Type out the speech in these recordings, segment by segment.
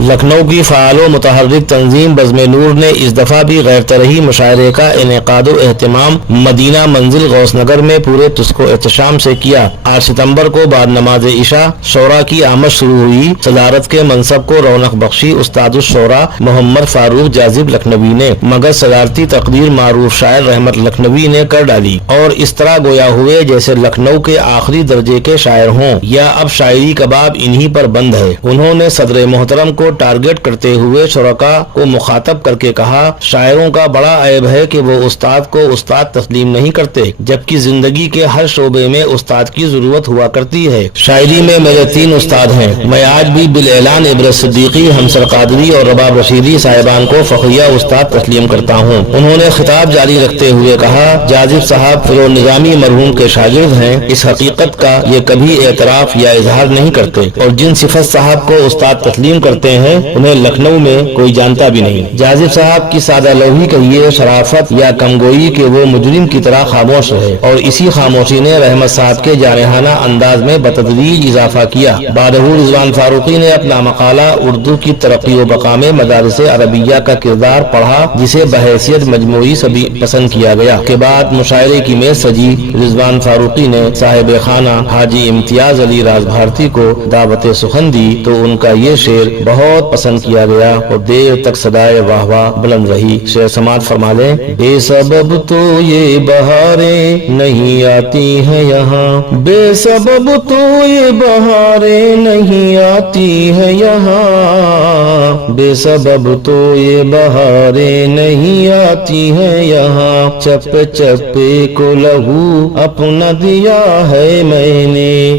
लखनऊ की फ़ाअल व मुतहर्रिक तंजीम बज़्म नूर ने इस दफ़ा भी गैर तरही मुशायरे का इनेकाद व एहतमाम मदीना मंजिल गौसनगर में पूरे तुस्को एहतशाम से किया। 8 सितम्बर को बाद नमाज इशा शोरा की आमद शुरू हुई। सदारत के मनसब को रौनक बख्शी उस्तादुश शोरा मोहम्मद फारूक जाजिब लखनवी ने, मगर सदारती तकदीर मारूफ शायर रहमत लखनवी ने कर डाली और इस तरह गोया हुए जैसे लखनऊ के आखिरी दर्जे के शायर हों या अब शायरी कबाब इन्हीं पर बंद है। उन्होंने सदर मोहतरम को टारगेट करते हुए शुरका को मुखातब करके कहा, शायरों का बड़ा ऐब है कि वो उस्ताद को उस्ताद तस्लीम नहीं करते, जबकि जिंदगी के हर शोबे में उस्ताद की जरूरत हुआ करती है। शायरी में मेरे 3 उस्ताद हैं। मैं आज भी बिल ऐलान इब्रत सिद्दीकी, हमसर कादरी और रबाब रशीदी साहिबान को फखरिया उस्ताद तस्लीम करता हूँ। उन्होंने खिताब जारी रखते हुए कहा, जाजिब साहब फिरोज निजामी मरहूम के शागिर्द हैं। इस हकीकत का ये कभी एतराफ या इजहार नहीं करते और जिन सिफत साहब को उस्ताद तस्लीम करते हैं उन्हें लखनऊ में कोई जानता भी नहीं। जाजिब साहब की सादा लोही कहिए, शराफत या कमगोई के वो मुजरिम की तरह खामोश रहे और इसी खामोशी ने रहमत साहब के जानेहाना अंदाज में बतदरीज इजाफा किया। बादहू रिजवान फारूकी ने अपना मकाला उर्दू की तरक्की व बका में मदारिस अरबिया का किरदार पढ़ा, जिसे बहैसियत मजमूई सभी पसंद किया गया। के बाद मुशायरे की मेज सजी। रिजवान फारूकी ने साहिब खाना हाजी इम्तियाज अली राज भारती को दावत सुखन दी तो उनका ये शेर बहुत पसंद किया गया और देर तक सदाए वाह वाह बुलंद रही। शेर समात फरमा ले, बेसबब तो ये बहारें नहीं आती है यहाँ, बेसबब तो ये बहारें नहीं आती है यहाँ, बेसबब तो ये बहारें नहीं आती है यहाँ, चप्पे चप्पे को लहू अपना दिया है मैंने।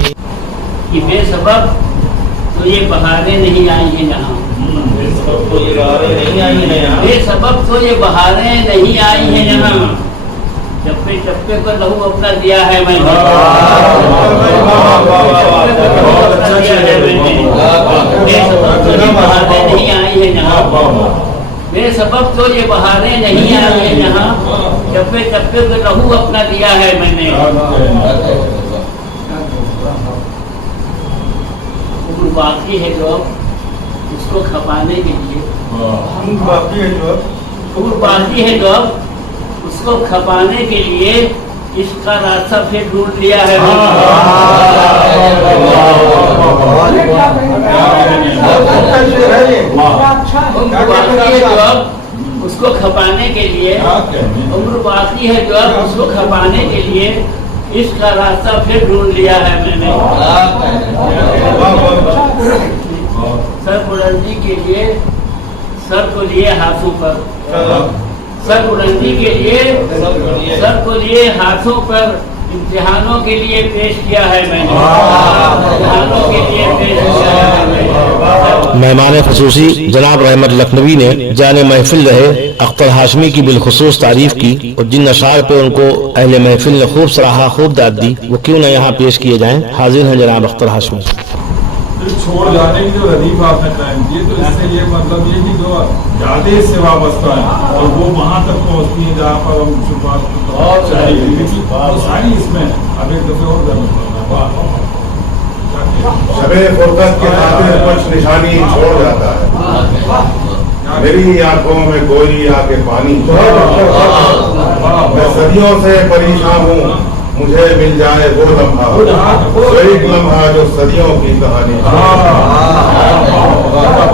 कि बेसबब तो ये बहारें नहीं आई हैं यहाँ, बेसबब तो ये बहारें नहीं आई हैं यहाँ, बेसबब तो ये बहारें नहीं आई हैं यहाँ, चप्पे चप्पे को लहू अपना दिया है मैंने, बेसबब तो ये बहारें नहीं आई हैं यहाँ, बेसबब तो ये बहारें नहीं आई हैं यहाँ, चप्पे चप्पे को लहू अपना दिया है मैंने। बाकी है जो उसको खपाने के लिए, बाकी है जो उसको खपाने के लिए इसका रास्ता फिर ढूंढ लिया है। उसको खपाने के लिए उम्र बाकी है जो उसको खपाने के लिए इसका रास्ता फिर ढूंढ लिया है मैंने। सर बुलंदी के लिए सर को लिए हाथों पर, सर बुलंदी के लिए सर को लिए हाथों पर इम्तिहानों के लिए पेश किया है मैंने, इम्तिहानों के लिए पेश किया है मैंने। मेहमान खुसूसी जनाब रहमत लखनवी ने जाने महफिल रहे अख्तर हाशमी की बिलखुसूस तारीफ की और जिन अशार पे उनको अहले महफिल ने खूब सराहा, खूब दाद दी, वो क्यों न यहाँ पेश किए जाएं। हाजिर हैं जनाब अख्तर हाशमी। छोड़ जाने की जो रदीफ आपने कायम की तो इससे ये मतलब ये कि जो ज्यादा से वाबस्ता है और वो वहाँ तक पहुँचती है जहाँ पर हम शुरुआत सारी इसमें अब एक दफे और शबे फुरकत के खातिर कुछ निशानी छोड़ जाता है, मेरी आंखों में कोई आके पानी, मैं सदियों से परेशान हूँ, मुझे मिल जाए वो लम्हा, वो एक लम्हा जो सदियों की कहानी,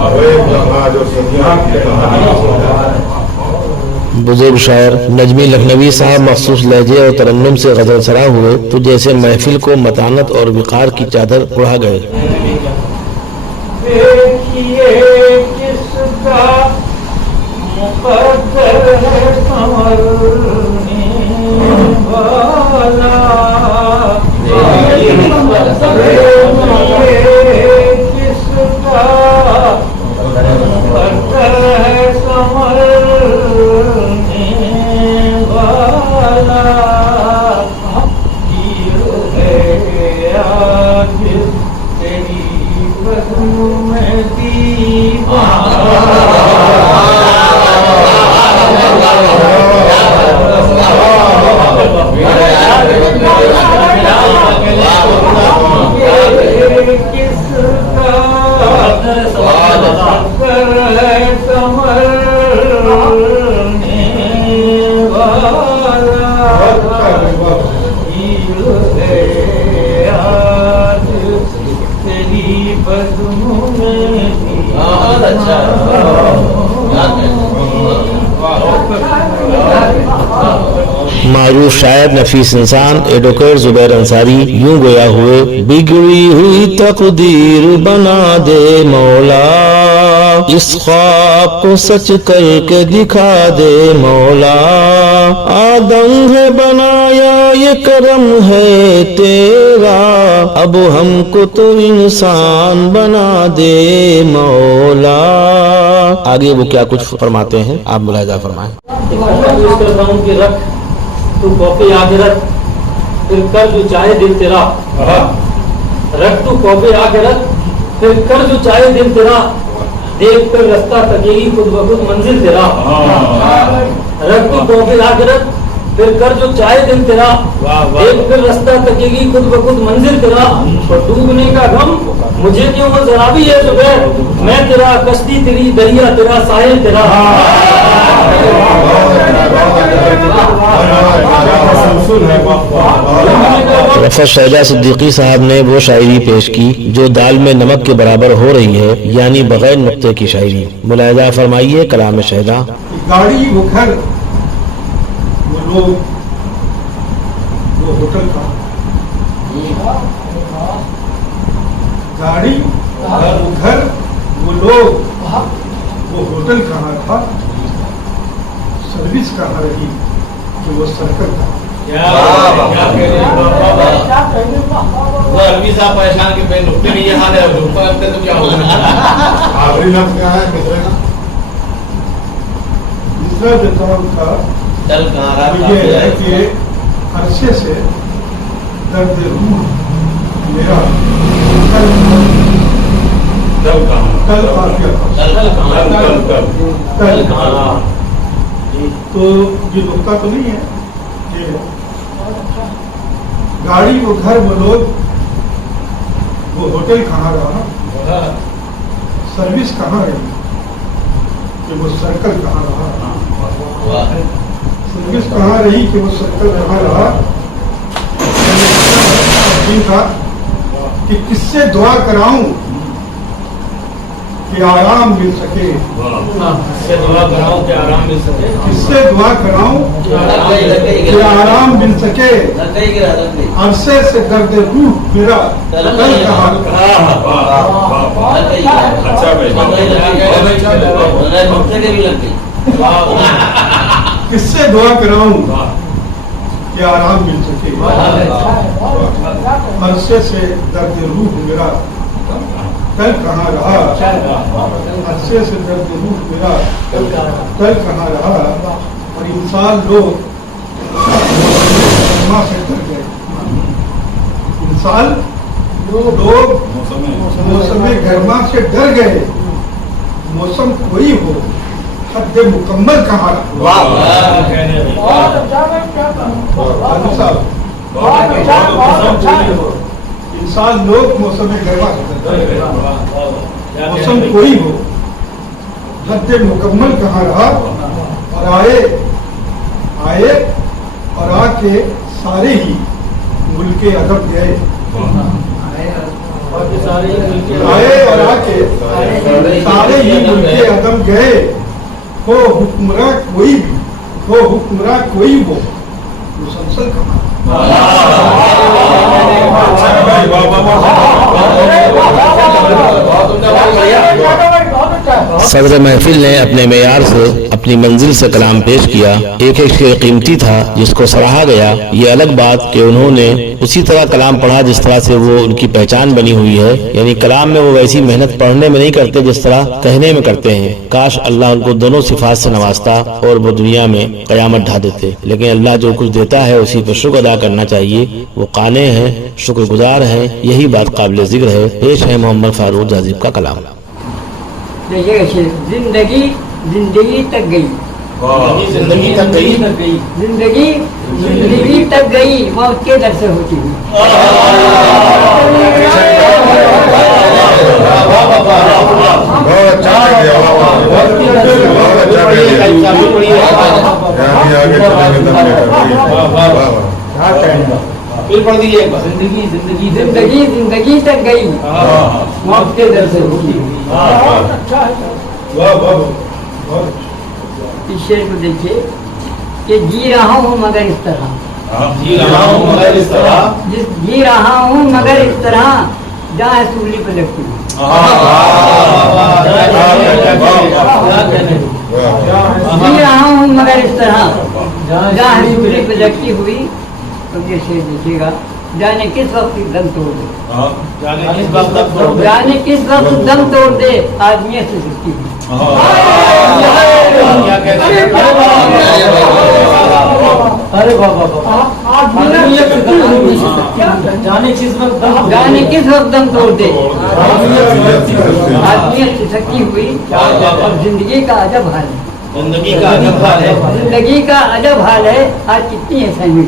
वो एक लम्हा जो सदियों की कहानी। बुजुर्ग शायर नजमी लखनवी साहब मखसूस लहजे और तरन्नुम से गजल सरा हुए तो जैसे महफिल को मतानत और विकार की चादर उड़ा गए। Yeah. कर संवरने वाला हीर है आज तेरी बज़्म में बहुत अच्छा मारूफ शायर नफीस इंसान एडवोकेट जुबैर अंसारी यूं गोया हुए, बिगड़ी हुई तकदीर बना दे मौला, इस ख्वाब को सच करके दिखा दे मौला, आदम है बनाया ये करम है तेरा, अब हमको तो इंसान बना दे मौला। आगे वो क्या कुछ फरमाते हैं, आप मुलाहिजा फरमाएं। तू कॉपी आखिरत फिर कर जो चाहे दिल तेरा, रख तू कॉपी आखिरत फिर कर जो चाहे दिल तेरा, देख कर रास्ता तकेगी खुद ब खुद मंजिल तेरा, रख तू कॉपी आखिरत फिर कर जो चाहे दिल तेरा, देख कर रास्ता तकेगी खुद ब खुद मंजिल तेरा, और डूबने का गम मुझे क्यों जरा भी है जुबैर, मैं तेरा कश्ती तेरी दरिया तेरा साहिल तेरा। रफ़त शहदा सिद्दीकी साहब ने वो शायरी पेश की जो दाल में नमक के बराबर हो रही है, यानी बगैर नुक्ते की शायरी। मुलाहिजा फरमाइए कलाम शहदा। गाड़ी वो घर वो लोग वो होटल का, गाड़ी वो घर वो लोग वो होटल कहाँ था, सर्विस कहाँ रही कि वो सर्कल था। वो अरबी साहब परेशान के पे नुक्ते नहीं यहाँ है, नुक्ता लगते तो क्या होगा। आखिरी लफ्ज क्या है मित्र का? दूसरा जो था उनका चल कहाँ वो ये है कि अरसे से दर्द रूह मेरा कल काफिया कल तो ये नुक्ता तो नहीं है, ये गाड़ी वो घर वो लोग वो होटल कहाँ रहा, सर्विस कहाँ रही कि वो सर्कल कहाँ रहा, सर्विस कहाँ रही कि वो सर्कल कहाँ रहा। था कि किससे दुआ कराऊं कि आराम मिल सके, किससे दुआ कराऊं कि आराम मिल सके, किससे दुआ कराऊं कि आराम मिल सके, अरसे से दर्द रूह मेरा कल कहाँ। अच्छा भाई किससे दुआ कराऊं कि आराम मिल सके, अरसे से दर्द रूह मेरा कल कहाँ रहा, अरसे से दर्द रूह मेरा कल कहाँ रहा। और इंसान लोग गर्मा से डर गए, इंसान लोग मौसम गर्मा से डर गए, मौसम कोई हो हद मुकम्मल कहाँ रहा। इंसान लोग मौसम गर्मा से डर गए, मौसम कोई हो हद मुकम्मल कहाँ रहा। और आए और आके सारे ही मुल्के अदब गए, आए और आके सारे ही मुल्के अदब गए। हो हुक्मरान कोई भी हो, हुक्मरान कोई हो, मुसलसल कहाँ। सदर महफिल ने अपने मेयार से अपनी मंजिल से कलाम पेश किया। एक एक शेर कीमती था जिसको सराहा गया। ये अलग बात कि उन्होंने उसी तरह कलाम पढ़ा जिस तरह से वो उनकी पहचान बनी हुई है, यानी कलाम में वो वैसी मेहनत पढ़ने में नहीं करते जिस तरह कहने में करते हैं। काश अल्लाह उनको दोनों सिफात से नवाजता और वो दुनिया में कयामत ढा देते। लेकिन अल्लाह जो कुछ देता है उसी पर शुक्र अदा करना चाहिए। वो काने हैं, शुक्रगुजार हैं, यही बात काबिल जिक्र है। पेश है मोहम्मद फारूक जाजिब का कलाम। जिंदगी जिंदगी तक गई, जिंदगी तक गई, जिंदगी जिंदगी तक गई, मौत के दर से होती हुई। बहुत अच्छा कर दिया, वाह, वाह, बहुत अच्छा कर दिया। यहाँ भी आगे चलेंगे तब नहीं कर वाह वाह। फिर पढ़ दीजिए एक बार। जिंदगी जिंदगी जिंदगी जिंदगी तक गई मौत के दर से होगी। वाह वाह बहुत इस शेर को देखिए कि जी रहा हूँ मगर इस तरह, जी रहा हूँ मगर इस तरह, जी रहा हूँ मगर इस तरह जहाँ सूली पे लगती हूँ। जी रहा हूँ मगर इस तरह जहाँ सूली पे लगती हुई। तो ये शेर देखिएगा, जाने किस वक्त दम तोड़ दे, जाने किस वक्त तक जाने किस वक्त दम तोड़ दे आदमी से सकती हुई। क्या कहते हैं? अरे बाबा जाने किस वक्त दम तोड़ दे आदमी से सकती हुई। और जिंदगी का अजब हाल है, जिंदगी का अजब हाल है, जिंदगी का अजब हाल है। आज कितनी है सहमी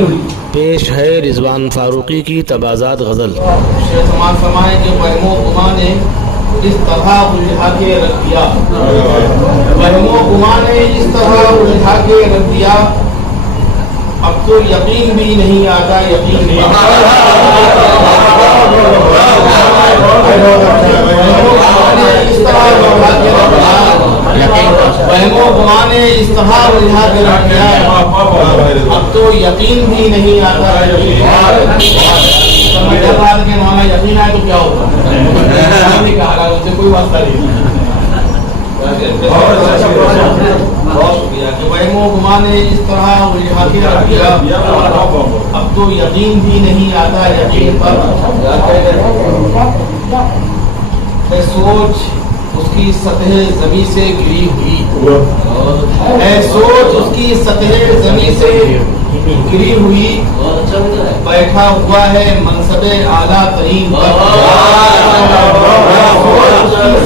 हुई। पेश है रिजवान फारूकी की तबाजात गजल। शेर समान फरमाए कि वहमो गुमा ने इस तरह उलझा के रख दिया, वहमो गुमा ने इस तरह उलझा के रख दिया, अब तो यकीन भी नहीं आता, यकीन नहीं आता। इस तरह उलझा के रख दिया, वहमो गुमा ने इस तरह उलझा के रख दिया, अब तो यकीन भी नहीं आता, यकीन के माना यकीन आए तो क्या होगा? नहीं कहा, उससे कोई वास्ता नहीं। बहुत शुक्रिया कि वहमो गुमा ने इस तरह उलझा के रख दिया, अब तो यकीन भी नहीं आता, यकीन पर सोच उसकी सतह जमी से गिरी हुई है, सोच उसकी सतह जमी से गिरी हुई, बैठा हुआ है मनसबे आला तरीन पर,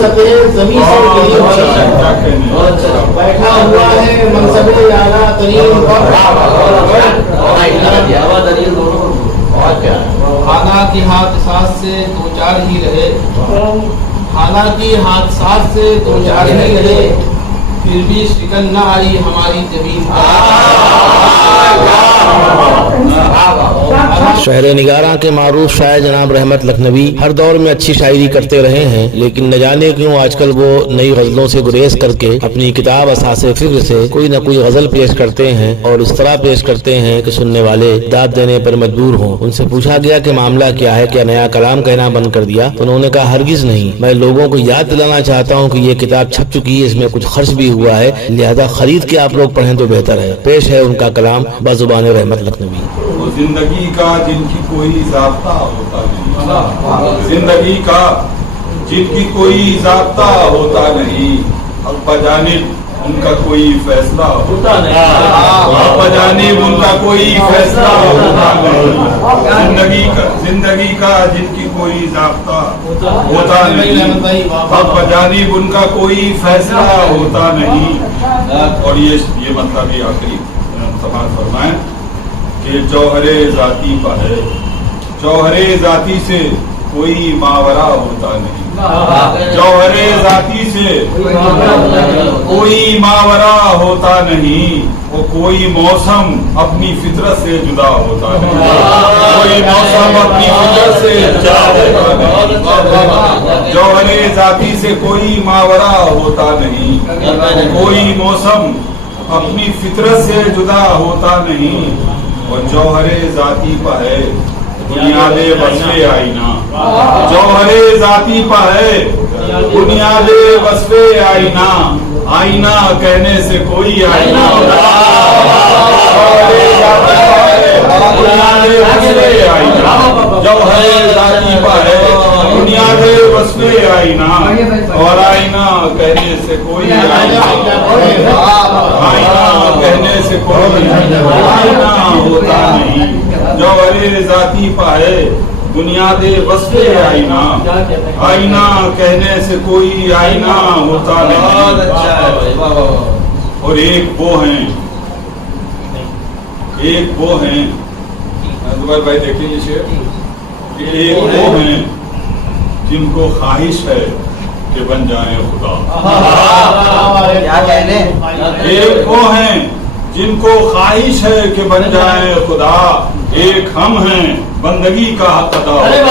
सतह जमी से गिरी हुई, बैठा हुआ है मनसबे आला तरीन पर। हालांकि हादसात से दो चार ही रहे, हालांकि हादसात से दो चार ही रहे, फिर भी शिकन न आई हमारी जमीन पर। शहर निगारा के मारूफ शायर जनाब रहमत लखनवी हर दौर में अच्छी शायरी करते रहे हैं, लेकिन न जाने क्यों आजकल वो नई गजलों से गुरेज करके अपनी किताब असासे फिक्र से कोई न कोई गजल पेश करते हैं और इस तरह पेश करते हैं कि सुनने वाले दाद देने पर मजबूर हों। उनसे पूछा गया कि मामला क्या है, क्या नया कलाम कहना बंद कर दिया? तो उन्होंने कहा हरगिज नहीं, मैं लोगों को याद दिलाना चाहता हूँ कि ये किताब छप चुकी है, इसमें कुछ खर्च भी हुआ है, लिहाजा खरीद के आप लोग पढ़ें तो बेहतर है। पेश है उनका कलाम बजुबान रहमत लखनवी। जिंदगी का जिनकी कोई ज़ाब्ता होता नहीं, जिंदगी का जिनकी कोई ज़ाब्ता होता नहीं, अब बजानिब उनका कोई फैसला होता नहीं, अब बजानिब उनका कोई फैसला होता नहीं। जिंदगी का जिनकी कोई ज़ाब्ता होता नहीं, अब बजानिब उनका कोई फैसला होता नहीं। और ये मतलब ये आखिरी समाज फरमाएं कि जौहरे जाती पर है, जौहरे जाती से कोई मावरा होता नहीं, जौहरे जाती से कोई मावरा होता नहीं, वो कोई मौसम अपनी फितरत से जुदा होता नहीं, कोई मौसम अपनी फितरत से जुदा होता नहीं, जौहरे जाती से कोई मावरा होता नहीं, कोई मौसम अपनी फितरत से जुदा होता नहीं। और जौहरे जाती पर है बुनियादे वस्फे आईना, जौहरे जाती पर है बुनियादे वस्फे आईना, आईना कहने से कोई आईना, जौहरे जाती पर है बुनियादे वस्फे आईना, जौहरे जाती पर है बुनियादे वस्फे आईना, और आईना कहने से कोई आईना, आईना कहने से कोई आईना होता नहीं, जौहरे जाती पाए बुनियादे वस्फे आईना, आईना कहने से कोई आईना होता नहीं। और एक वो हैं दुबारा भाई देखिए ये शेर, एक वो हैं जिनको ख्वाहिश है कि बन जाए खुदा। क्या कहने? एक वो हैं जिनको ख्वाहिश है कि बन जाए खुदा, एक हम हैं बंदगी का हक अदा। एक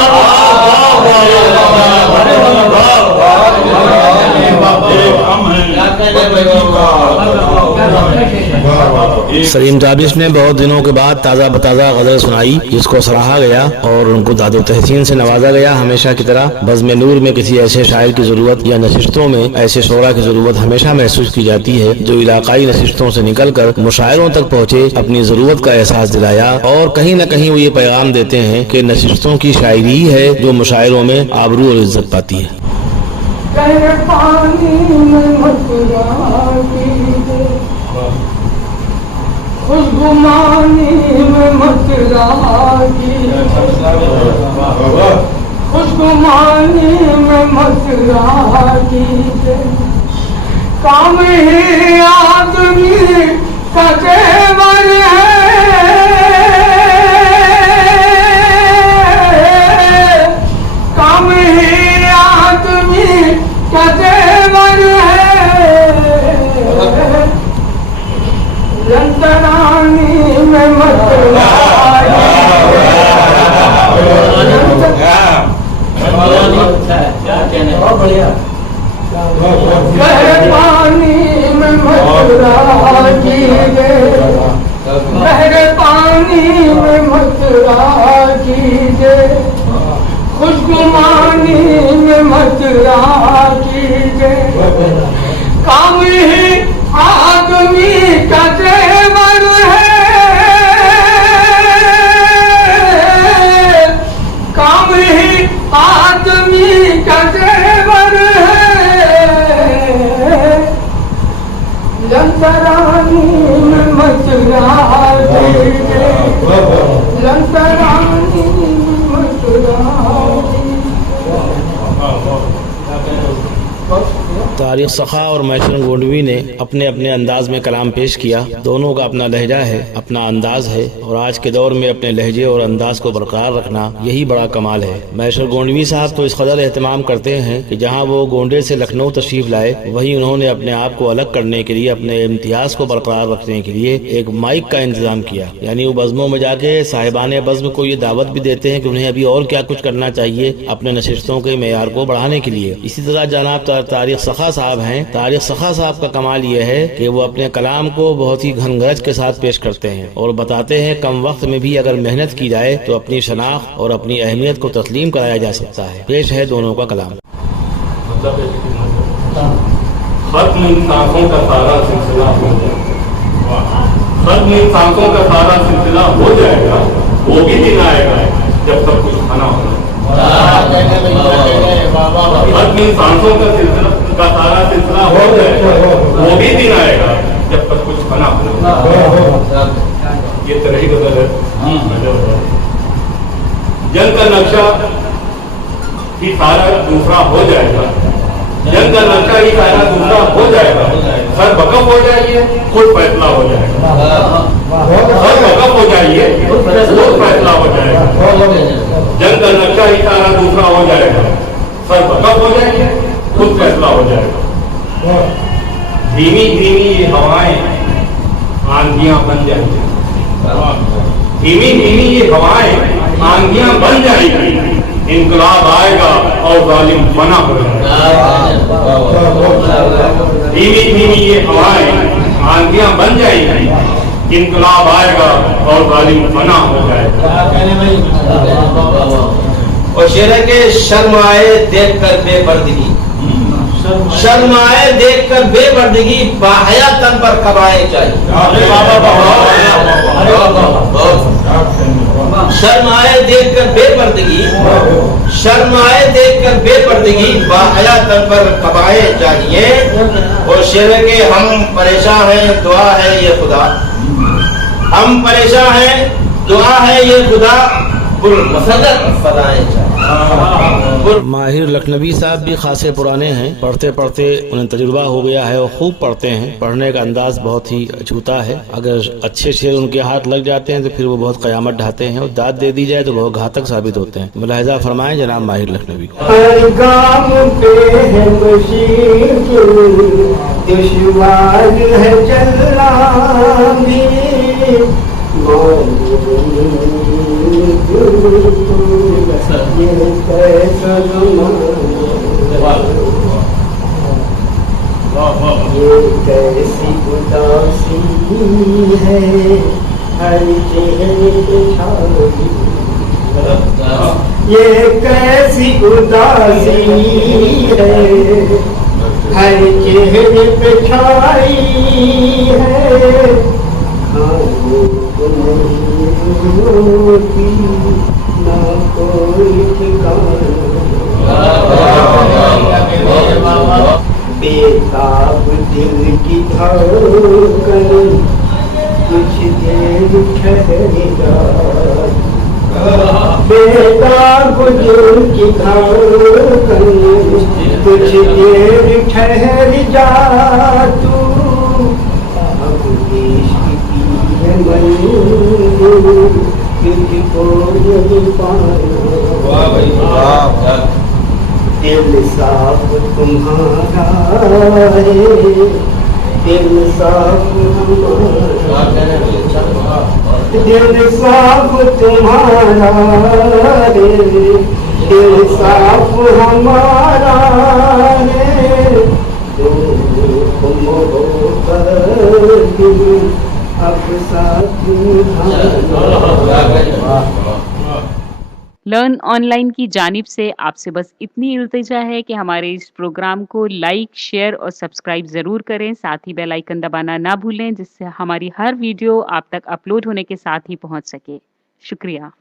हम हैं बंदगी का हक अदा। सलीम ताबिश ने बहुत दिनों के बाद ताज़ा बताज़ा गज़ल सुनाई, जिसको सराहा गया और उनको दादो तहसीन से नवाजा गया। हमेशा की तरह बज़्म नूर में किसी ऐसे शायर की ज़रूरत या नशिस्तों में ऐसे शोरा की ज़रूरत हमेशा महसूस की जाती है जो इलाकाई नशिस्तों से निकल कर मुशायरों तक पहुँचे, अपनी ज़रूरत का एहसास दिलाया। और कहीं न कहीं वो ये पैगाम देते हैं कि नशिस्तों की शायरी ही है जो मुशायरों में आबरू और इज्जत पाती है। खुशगुमानी में मत रागी, खुशगुमानी में मत रागी, काम ही आदमी का जेवर है, काम ही आदमी का जेवर है, लंतरानी में मत गहरे पानी में मत रागी, गहरे पानी में मत रागी, खुशगुमानी में मत रागी, काम ही आदमी का जेवर है, काम ही आदमी का जेवर है, लंतरानी में मत रागी, लंतरानी में मत रागी। तारिक सखा और मैशन गोंडवी ने अपने अपने अंदाज में कलाम पेश किया। दोनों का अपना लहजा है, अपना अंदाज है, और आज के दौर में अपने लहजे और अंदाज को बरकरार रखना यही बड़ा कमाल है। मैशर गोंडवी साहब तो इस कदर एहतमाम करते हैं कि जहां वो गोंडे से लखनऊ तशरीफ लाए, वहीं उन्होंने अपने आप को अलग करने के लिए, अपने इम्तियाज को बरकरार रखने के लिए एक माइक का इंतजाम किया। यानी वो बज़्मों में जाके साहिबान बज़्म को ये दावत भी देते हैं कि उन्हें अभी और क्या कुछ करना चाहिए अपने नशिस्तों के मेयार को बढ़ाने के लिए। इसी तरह जनाब तारिक सखा साहब हैं। तारिक सखा साहब का कमाल ये है कि वो अपने कलाम को बहुत ही घनगरज के साथ पेश करते हैं और बताते हैं कम वक्त में भी अगर मेहनत की जाए तो अपनी शनाख्त और अपनी अहमियत को तस्लीम कराया जा सकता है। पेश है दोनों का कलाम। खत्म इन सांसों का सारा सिलसिला हो जाएगा, खत्म इन सांसों का सारा सिलसिला हो जाएगा, वो भी दिन आएगा जब सब कुछ खाना होगा। खत्म इन सांसों का सारा सिलसिला हो जाएगा, वो भी दिन आएगा जब सब कुछ खाना होगा। ये तरह ही गजल है। जंग का नक्शा ही सारा दूसरा हो जाएगा, जंग का नक्शा ही सारा दूसरा हो जाएगा, सर बकफ हो जाइए खुद फैसला हो जाएगा, सर बकफ हो जाइए खुद फैसला हो जाएगा। जंग का नक्शा ही सारा दूसरा हो जाएगा, सर बकफ हो जाइए खुद फैसला हो जाएगा। धीमी धीमी ये हवाएं आंधियां बन जाएंगी, धीमी धीमी ये हवाएं आंधियां बन जाएंगी, इनकलाब आएगा और जालिम फना हो जाएगा। धीमी धीमी ये हवाएं आंधियां बन जाएंगी, इनकलाब आएगा और जालिम फना हो जाएगा। और शेर है कि शर्म आए देख कर बेपर्दगी, शर्म आए देख कर बेपर्दगी, बाहया तन पर कबाए चाहिए। शर्म आए देख कर बेपर्दगी, शर्म आए देख कर बेपर्दगी, बाहया तन पर कबाए चाहिए। और शेर है कि हम परेशान हैं दुआ है ये खुदा, हम परेशान हैं दुआ है ये खुदा, बुल मसदत फदाए चाहिए, माहिर लखनवी साहब भी खासे पुराने हैं, पढ़ते पढ़ते उन्हें तजुर्बा हो गया है और खूब पढ़ते हैं। पढ़ने का अंदाज बहुत ही अछूता है। अगर अच्छे शेर उनके हाथ लग जाते हैं तो फिर वो बहुत कयामत ढाते हैं और दाद दे दी जाए तो बहुत घातक साबित होते हैं। मुलाहिजा फरमाएं जनाब माहिर लखनवी। हर गाम पे है मुसीबत, दुश्वार है चलना भी, ये कैसा ये कैसी उदासी है हर चेहरे पे छाई, ये कैसी उदासी है हर चेहरे पे छाई है, खाने को नहीं होती ना कोई ठिकाना, बेताब दिल की धड़कन कुछ देर ठहरेगा, बेताब दिल की धड़कन कुछ देर ठहर जा तू, अब इश्क की है मंजिल तुझको नहीं पाना, दिल साफ तुम्हारा है, दिल साफ हमारा, दिल साफ तुम्हारा है, दिल साफ हमारा है, तुम हो कर दिल अब साथ लर्न ऑनलाइन की जानिब से आपसे बस इतनी इल्तिजा है कि हमारे इस प्रोग्राम को लाइक, शेयर और सब्सक्राइब ज़रूर करें। साथ ही बेल आइकन दबाना ना भूलें, जिससे हमारी हर वीडियो आप तक अपलोड होने के साथ ही पहुंच सके। शुक्रिया।